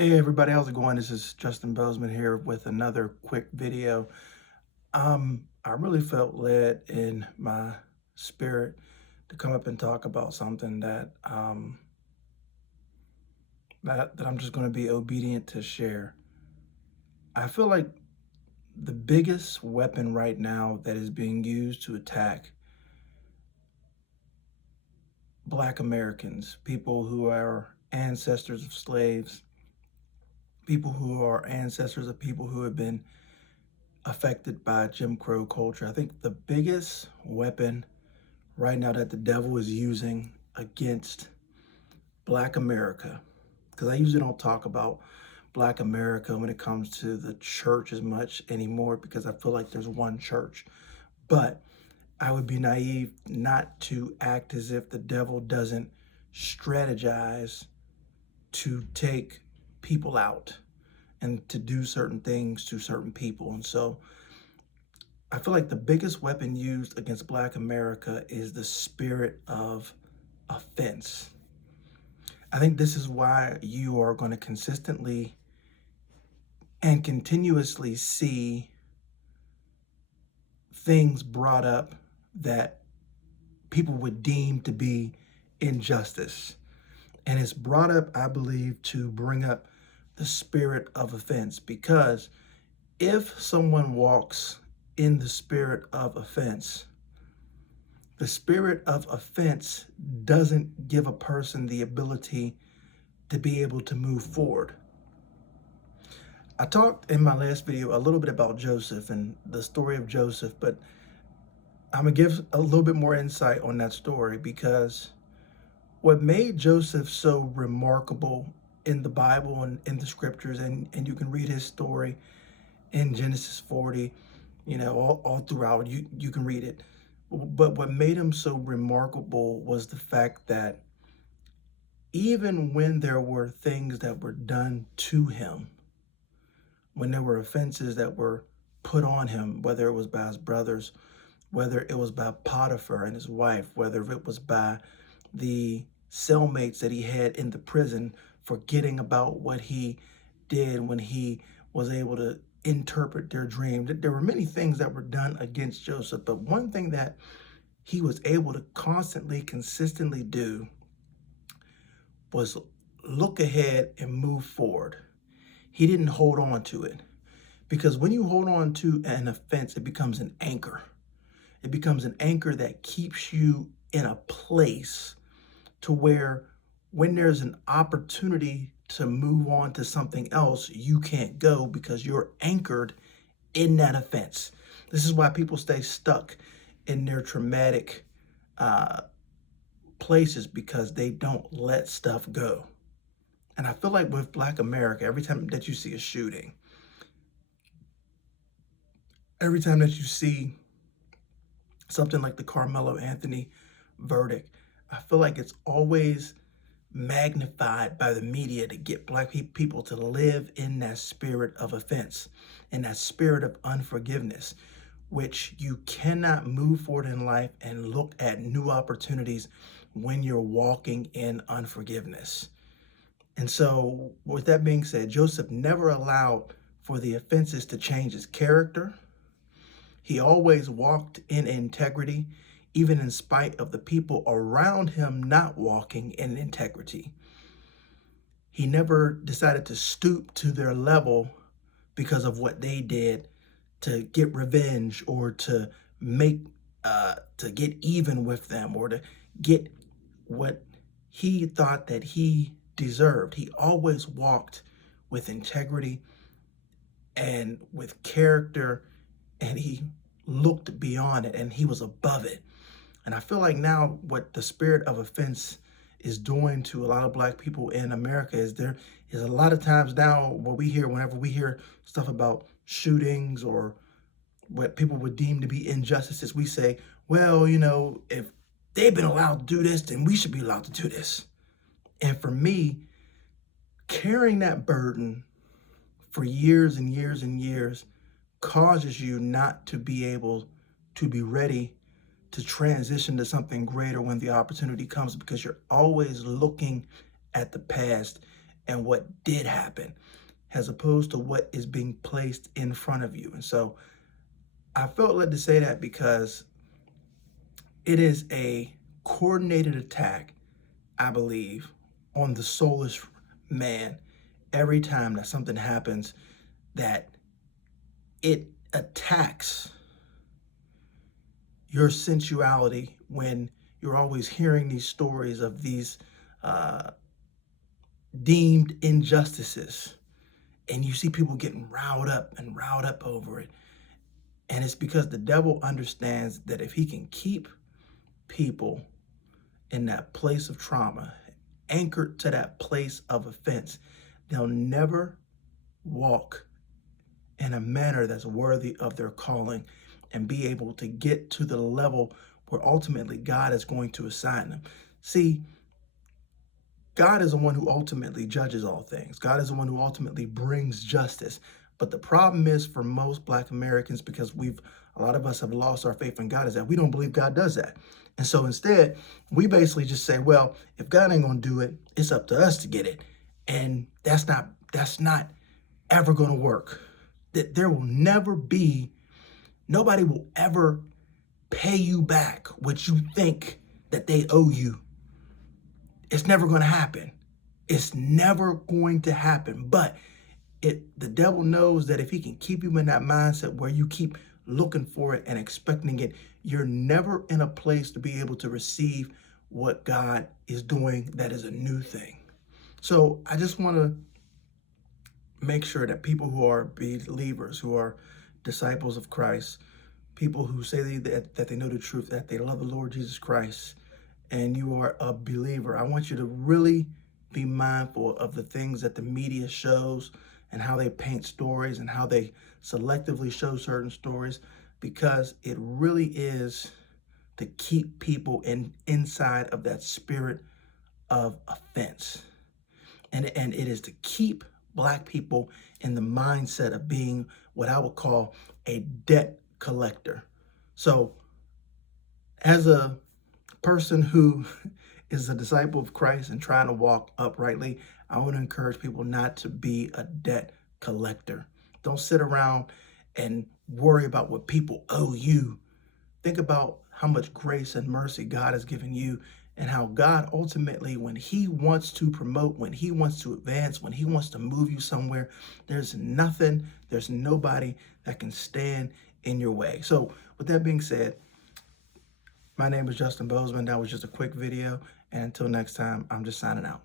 Hey everybody, how's it going? This is Justin Bozeman here with another quick video. I really felt led in my spirit to come up and talk about something that I'm just going to be obedient to share. I feel like the biggest weapon right now that is being used to attack Black Americans, people who are ancestors of slaves, people who are ancestors of people who have been affected by Jim Crow culture. I think the biggest weapon right now that the devil is using against Black America, because I usually don't talk about Black America when it comes to the church as much anymore because I feel like there's one church. But I would be naive not to act as if the devil doesn't strategize to take people out and to do certain things to certain people. And so I feel like the biggest weapon used against Black America is the spirit of offense. I think this is why you are going to consistently and continuously see things brought up that people would deem to be injustice. And it's brought up, I believe, to bring up the spirit of offense. Because if someone walks in the spirit of offense, the spirit of offense doesn't give a person the ability to be able to move forward. I talked in my last video a little bit about Joseph and the story of Joseph, but I'm going to give a little bit more insight on that story because what made Joseph so remarkable in the Bible and in the scriptures, and you can read his story in Genesis 40, all throughout, you can read it. But what made him so remarkable was the fact that even when there were things that were done to him, when there were offenses that were put on him, whether it was by his brothers, whether it was by Potiphar and his wife, whether it was by the cellmates that he had in the prison, forgetting about what he did when he was able to interpret their dream. There were many things that were done against Joseph, but one thing that he was able to constantly, consistently do was look ahead and move forward. He didn't hold on to it. Because when you hold on to an offense, it becomes an anchor. It becomes an anchor that keeps you in a place to where when there's an opportunity to move on to something else, you can't go because you're anchored in that offense. This is why people stay stuck in their traumatic uh, places because they don't let stuff go. And I feel like with Black America, every time that you see a shooting, every time that you see something like the Carmelo Anthony verdict, I feel like it's always magnified by the media to get Black people to live in that spirit of offense, in that spirit of unforgiveness, which you cannot move forward in life and look at new opportunities when you're walking in unforgiveness. And so, with that being said, Joseph never allowed for the offenses to change his character. He always walked in integrity, even in spite of the people around him not walking in integrity. He never decided to stoop to their level because of what they did to get revenge or to make to get even with them or to get what he thought that he deserved. He always walked with integrity and with character, and he looked beyond it and he was above it. And I feel like now what the spirit of offense is doing to a lot of Black people in America is there is a lot of times now what we hear whenever we hear stuff about shootings or what people would deem to be injustices, we say, well, if they've been allowed to do this, then we should be allowed to do this. And for me, carrying that burden for years and years and years causes you not to be able to be ready to transition to something greater when the opportunity comes because you're always looking at the past and what did happen, as opposed to what is being placed in front of you. And so I felt led to say that because it is a coordinated attack, I believe, on the soulless man every time that something happens, that it attacks your sensuality when you're always hearing these stories of these uh, deemed injustices, and you see people getting riled up over it. And it's because the devil understands that if he can keep people in that place of trauma, anchored to that place of offense, they'll never walk in a manner that's worthy of their calling and be able to get to the level where ultimately God is going to assign them. See, God is the one who ultimately judges all things. God is the one who ultimately brings justice. But the problem is for most Black Americans, because a lot of us have lost our faith in God, is that we don't believe God does that. And so instead, we basically just say, well, if God ain't going to do it, it's up to us to get it. And that's not ever going to work. That there will never be, nobody will ever pay you back what you think that they owe you. It's never going to happen. It's never going to happen. But the devil knows that if he can keep you in that mindset where you keep looking for it and expecting it, you're never in a place to be able to receive what God is doing that is a new thing. So I just want to make sure that people who are believers, who are disciples of Christ, people who say that they know the truth, that they love the Lord Jesus Christ, and you are a believer, I want you to really be mindful of the things that the media shows and how they paint stories and how they selectively show certain stories, because it really is to keep people inside of that spirit of offense. And it is to keep Black people in the mindset of being what I would call a debt collector. So as a person who is a disciple of Christ and trying to walk uprightly, I want to encourage people not to be a debt collector. Don't sit around and worry about what people owe you. Think about how much grace and mercy God has given you, and how God ultimately, when he wants to promote, when he wants to advance, when he wants to move you somewhere, there's nobody that can stand in your way. So with that being said, my name is Justin Bozeman. That was just a quick video. And until next time, I'm just signing out.